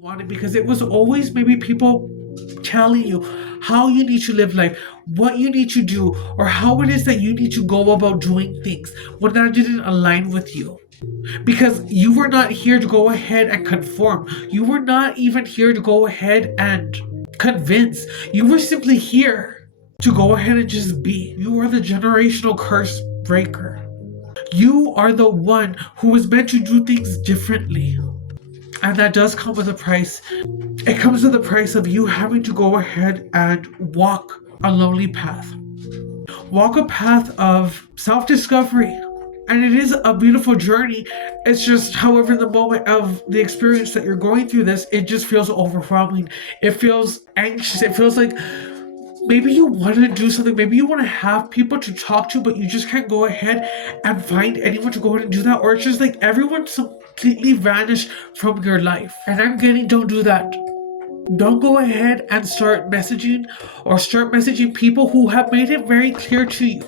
wanted, because it was always maybe people telling you how you need to live life, what you need to do, or how it is that you need to go about doing things when that didn't align with you. Because you were not here to go ahead and conform. You were not even here to go ahead and convince. You were simply here to go ahead and just be. You are the generational curse breaker. You are the one who was meant to do things differently. And that does come with a price. It comes with the price of you having to go ahead and walk a lonely path. Walk a path of self-discovery. And it is a beautiful journey. It's just, however, in the moment of the experience that you're going through this, it just feels overwhelming. It feels anxious. It feels like maybe you want to do something. Maybe you want to have people to talk to, but you just can't go ahead and find anyone to go ahead and do that. Or it's just like everyone's completely vanished from your life. And I'm getting, don't do that. Don't go ahead and start messaging people who have made it very clear to you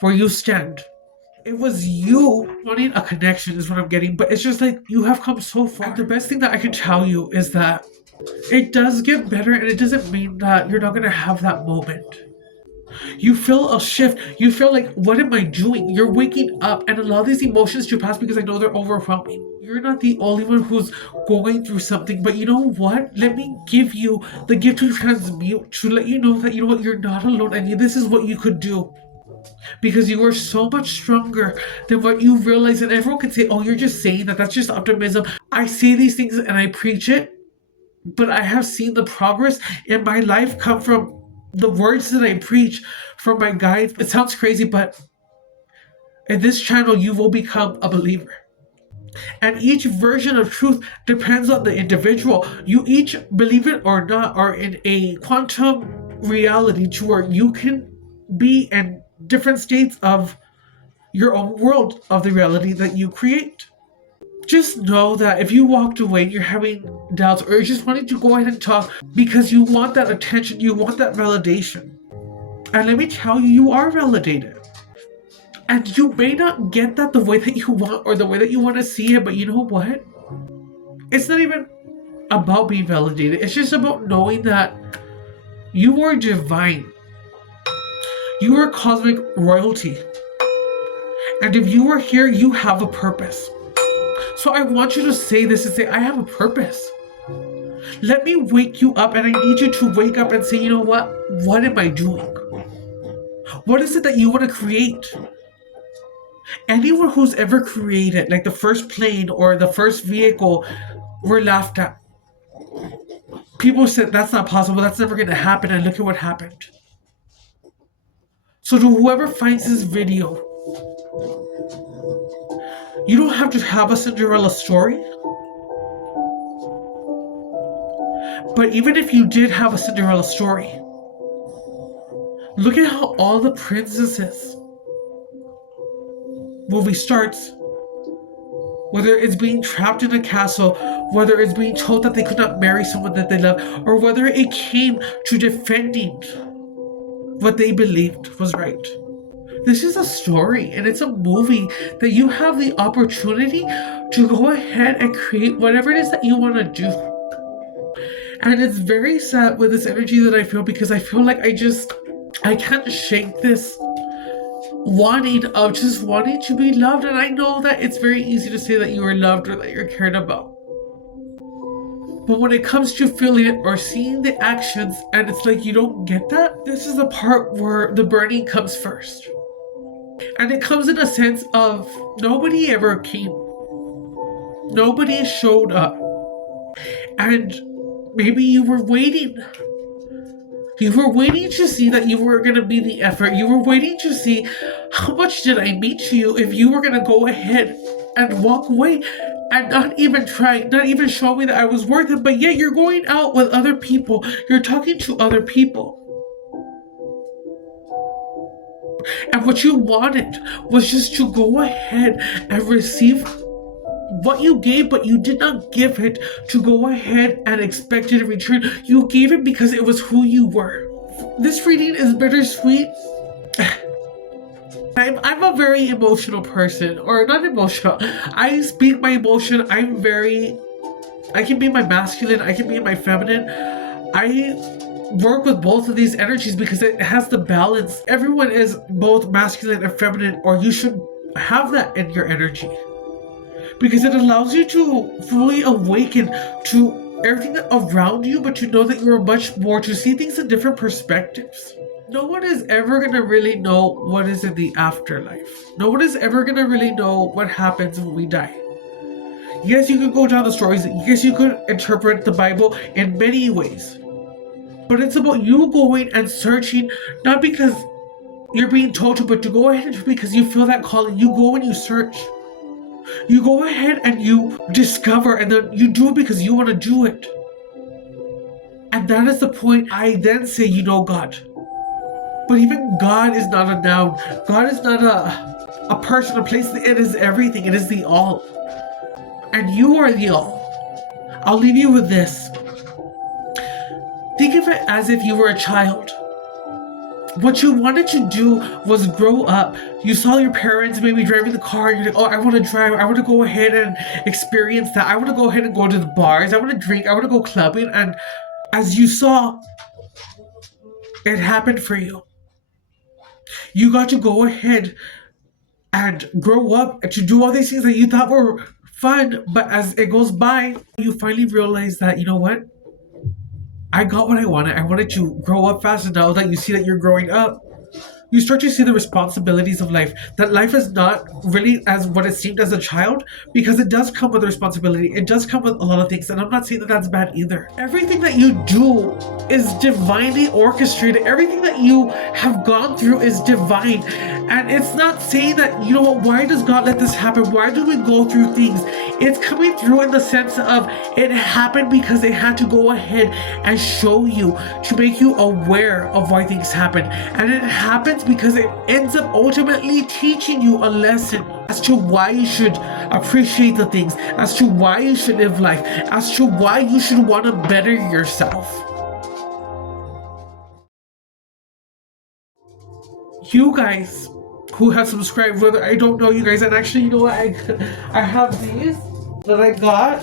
where you stand. It was you wanting a connection is what I'm getting, but it's just like you have come so far. And the best thing that I can tell you is that it does get better, and it doesn't mean that you're not going to have that moment. You feel a shift. You feel like, what am I doing? You're waking up and allow these emotions to pass, because I know they're overwhelming. You're not the only one who's going through something, but you know what? Let me give you the gift to transmute, to let you know that, you know what, you're not alone, and this is what you could do. Because you are so much stronger than what you realize. And everyone can say, oh, you're just saying that. That's just optimism. I say these things and I preach it, but I have seen the progress in my life come from the words that I preach from my guides. It sounds crazy, but in this channel, you will become a believer. And each version of truth depends on the individual. You each, believe it or not, are in a quantum reality to where you can be in different states of your own world, of the reality that you create. Just know that if you walked away and you're having doubts, or you're just wanting to go ahead and talk because you want that attention, you want that validation. And let me tell you, you are validated. And you may not get that the way that you want or the way that you want to see it, but you know what? It's not even about being validated. It's just about knowing that you are divine. You are cosmic royalty. And if you are here, you have a purpose. So I want you to say this and say, I have a purpose. Let me wake you up, and I need you to wake up and say, you know what? What am I doing? What is it that you want to create? Anyone who's ever created, like the first plane or the first vehicle, were laughed at. People said, that's not possible. That's never going to happen. And look at what happened. So to whoever finds this video, you don't have to have a Cinderella story. But even if you did have a Cinderella story, look at how all the princesses movie starts. Whether it's being trapped in a castle, whether it's being told that they could not marry someone that they love, or whether it came to defending what they believed was right. This is a story, and it's a movie that you have the opportunity to go ahead and create whatever it is that you want to do. And it's very sad with this energy that I feel, because I feel like I can't shake this wanting to be loved. And I know that it's very easy to say that you are loved or that you're cared about. But when it comes to feeling it or seeing the actions, and it's like you don't get that, this is the part where the burning comes first. And it comes in a sense of nobody ever came. Nobody showed up. And maybe you were waiting. You were waiting to see that you were going to be the effort. You were waiting to see, how much did I mean to you if you were going to go ahead and walk away and not even try, not even show me that I was worth it. But yet you're going out with other people. You're talking to other people. And what you wanted was just to go ahead and receive what you gave, but you did not give it to go ahead and expect it in return. You gave it because it was who you were. This reading is bittersweet. I'm a very emotional person, or not emotional. I speak my emotion. I'm very I can be my masculine, I can be my feminine. I work with both of these energies because it has the balance. Everyone is both masculine and feminine, or you should have that in your energy because it allows you to fully awaken to everything around you, but to know that you're much more, to see things in different perspectives. No one is ever gonna really know what is in the afterlife. No one is ever gonna really know what happens when we die. Yes, you could go down the stories. Yes, you could interpret the Bible in many ways. But it's about you going and searching, not because you're being told to, but to go ahead and because you feel that calling. You go and you search. You go ahead and you discover, and then you do it because you want to do it. And that is the point. I then say, you know, God. But even God is not a noun. God is not a person, a place. It is everything. It is the all. And you are the all. I'll leave you with this. Think of it as if you were a child. What you wanted to do was grow up. You saw your parents maybe driving the car, and you're like, oh, I want to drive. I want to go ahead and experience that. I want to go ahead and go to the bars. I want to drink. I want to go clubbing. And as you saw, it happened for you. You got to go ahead and grow up and to do all these things that you thought were fun. But as it goes by, you finally realize that, you know what? I got what I wanted. I wanted to grow up fast, and now that you see that you're growing up, you start to see the responsibilities of life. That life is not really as what it seemed as a child, because it does come with a responsibility. It does come with a lot of things, and I'm not saying that that's bad either. Everything that you do is divinely orchestrated. Everything that you have gone through is divine. And it's not saying that, you know what, why does God let this happen? Why do we go through things? It's coming through in the sense of it happened because they had to go ahead and show you, to make you aware of why things happen. And it happens because it ends up ultimately teaching you a lesson as to why you should appreciate the things, as to why you should live life, as to why you should want to better yourself. You guys who have subscribed, whether I don't know you guys, and actually, you know what, I have these that I got,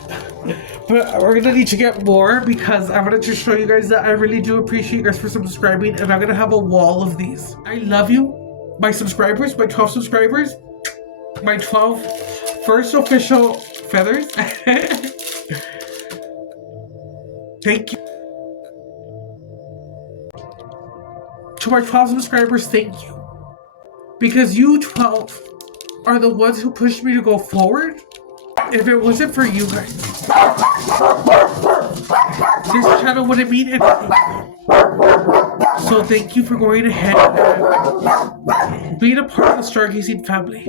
but we're gonna need to get more because I wanted to show you guys that I really do appreciate you guys for subscribing, and I'm gonna have a wall of these. I love you, my subscribers, my 12 subscribers, my 12 first official feathers. Thank you. To my 12 subscribers, thank you. Because you 12 are the ones who pushed me to go forward. If it wasn't for you guys, this channel wouldn't mean anything. So thank you for going ahead and being a part of the Stargazing family.